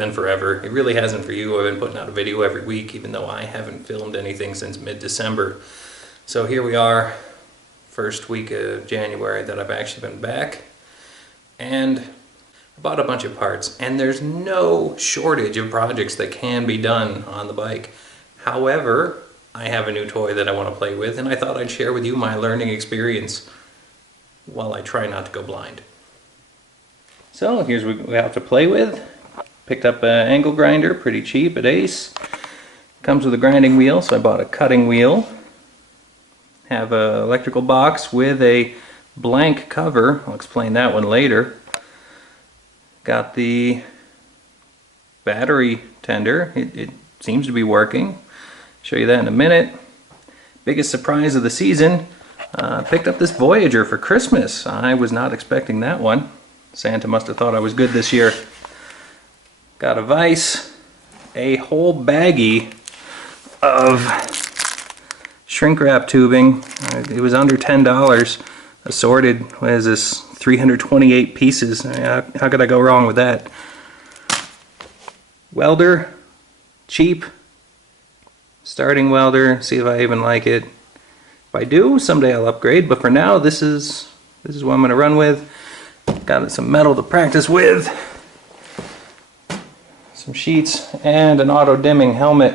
been forever. It really hasn't for you. I've been putting out a video every week, even though I haven't filmed anything since mid-December. So here we are, first week of January that I've actually been back. And I bought a bunch of parts, and there's no shortage of projects that can be done on the bike. However, I have a new toy that I want to play with, and I thought I'd share with you my learning experience while I try not to go blind. So here's what we have to play with. Picked up an angle grinder, pretty cheap at Ace. Comes with a grinding wheel, so I bought a cutting wheel. Have an electrical box with a blank cover. I'll explain that one later. Got the battery tender. It seems to be working. Show you that in a minute. Biggest surprise of the season. Picked up this Voyager for Christmas. I was not expecting that one. Santa must have thought I was good this year. Got a vise, a whole baggie of shrink wrap tubing. It was under $10. Assorted, what is this, 328 pieces. How could I go wrong with that? Welder, cheap. Starting welder, see if I even like it. If I do, someday I'll upgrade, but for now this is what I'm going to run with. Got some metal to practice with, some sheets, and an auto dimming helmet.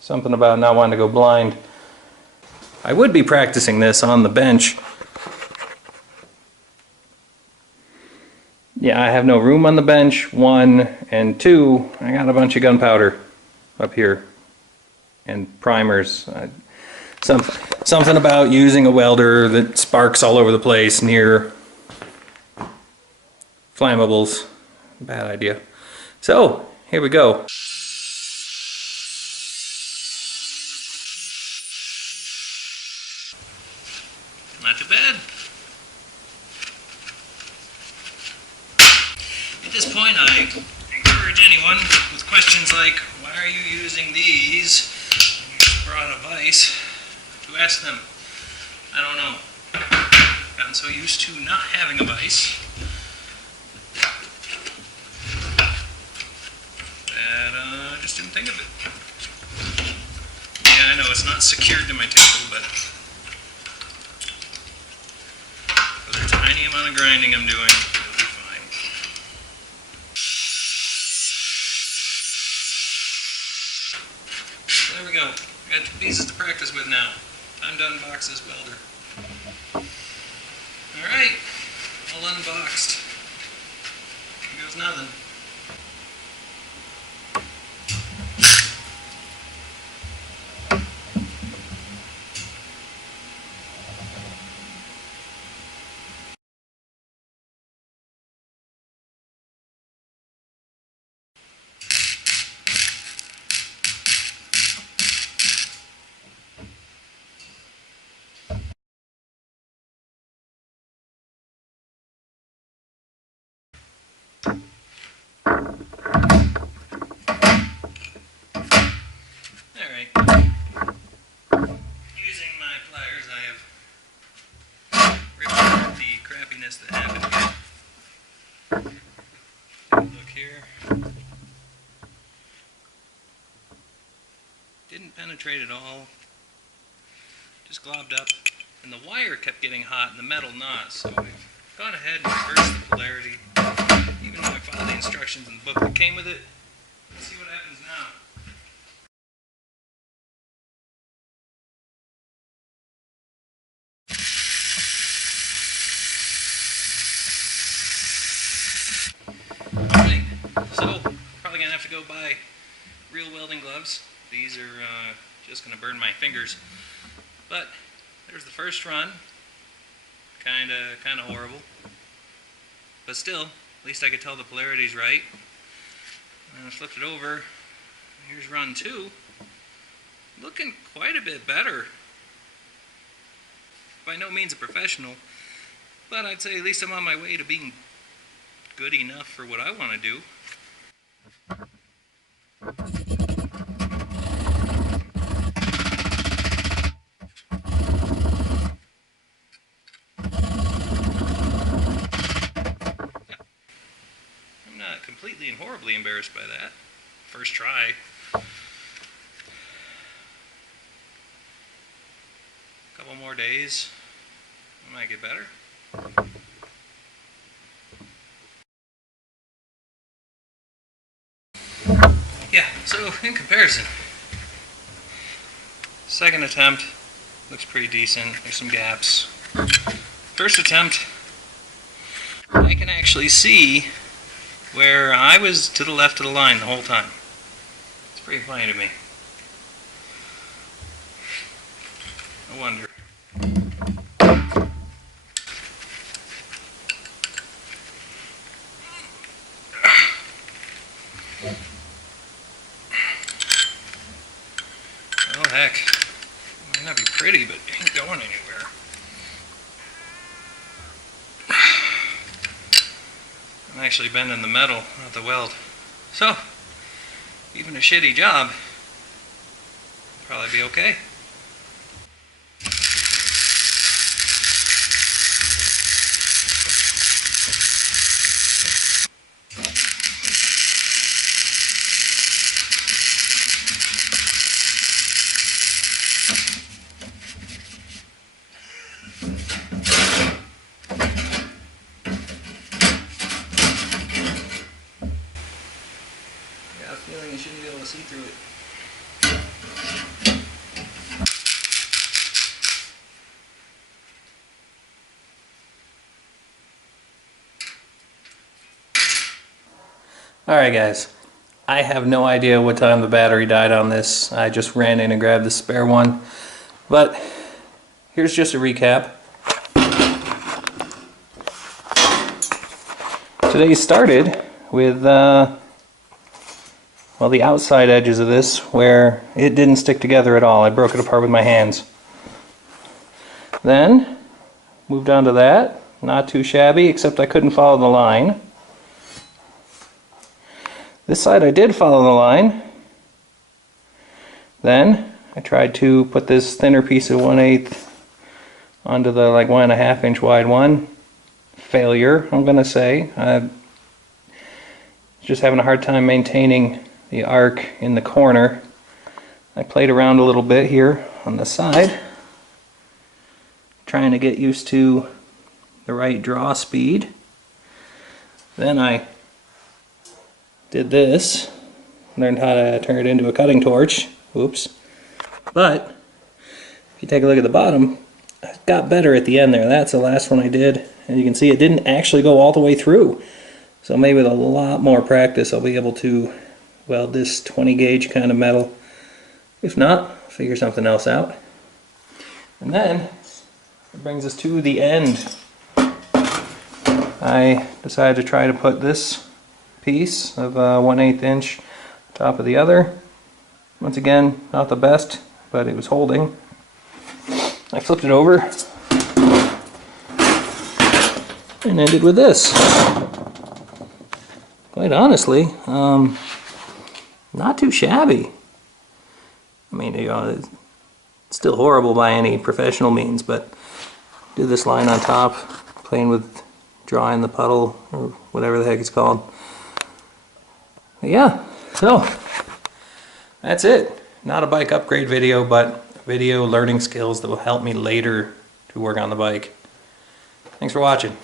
Something about not wanting to go blind. I would be practicing this on the bench. Yeah, I have no room on the bench, 1, and 2, I got a bunch of gunpowder up here and primers. Something about using a welder that sparks all over the place near flammables. Bad idea. So, here we go. Not too bad. At this point, I encourage anyone with questions like, why are you using these? You just brought a vise. To ask them. I don't know. Gotten so used to not having a vise that I just didn't think of it. Yeah, I know it's not secured to my table, but for the tiny amount of grinding I'm doing, it'll be fine. So there we go. I got 2 pieces to practice with now. Time to unbox this welder. Alright, all unboxed. Here goes nothing. Using my pliers, I have ripped out the crappiness that happened here. Look here. Didn't penetrate at all. Just globbed up. And the wire kept getting hot and the metal not. So I've gone ahead and reversed the polarity. Even though I followed the instructions in the book that came with it. Let's see what happens now. So, probably gonna have to go buy real welding gloves. These are just gonna burn my fingers. But there's the first run. Kinda horrible. But still, at least I could tell the polarity's right. And I flipped it over. Here's run 2. Looking quite a bit better. By no means a professional, but I'd say at least I'm on my way to being good enough for what I want to do. I'm not completely in horrible horribly embarrassed by that. First try. Couple more days, it might get better. Yeah, so in comparison, second attempt looks pretty decent. There's some gaps. First attempt, I can actually see where I was to the left of the line the whole time. It's pretty funny to me. No wonder. Well, heck, it might not be pretty, but it ain't going anywhere. I'm actually bending the metal, not the weld. So, even a shitty job, will probably be okay. I have a feeling you shouldn't be able to see through it. Alright guys, I have no idea what time the battery died on this. I just ran in and grabbed the spare one. But here's just a recap. Today started with well, the outside edges of this where it didn't stick together at all. I broke it apart with my hands. Then moved on to that. Not too shabby, except I couldn't follow the line. This side I did follow the line. Then I tried to put this thinner piece of 1/8 onto the like 1.5 inch wide one. Failure, I'm gonna say. I'm just having a hard time maintaining the arc in the corner. I played around a little bit here on the side, trying to get used to the right draw speed. Then I did this, learned how to turn it into a cutting torch. Oops. But if you take a look at the bottom, I got better at the end there. That's the last one I did, and you can see it didn't actually go all the way through. So maybe with a lot more practice I'll be able to weld this 20 gauge kind of metal. If not, I'll figure something else out. And then it brings us to the end. I decided to try to put this piece of 1/8 inch on top of the other. Once again, not the best, but it was holding. I flipped it over and ended with this. Quite honestly, not too shabby. I mean, you know, it's still horrible by any professional means, but do this line on top, playing with drawing the puddle or whatever the heck it's called. But yeah, so that's it. Not a bike upgrade video, but video learning skills that will help me later to work on the bike. Thanks for watching.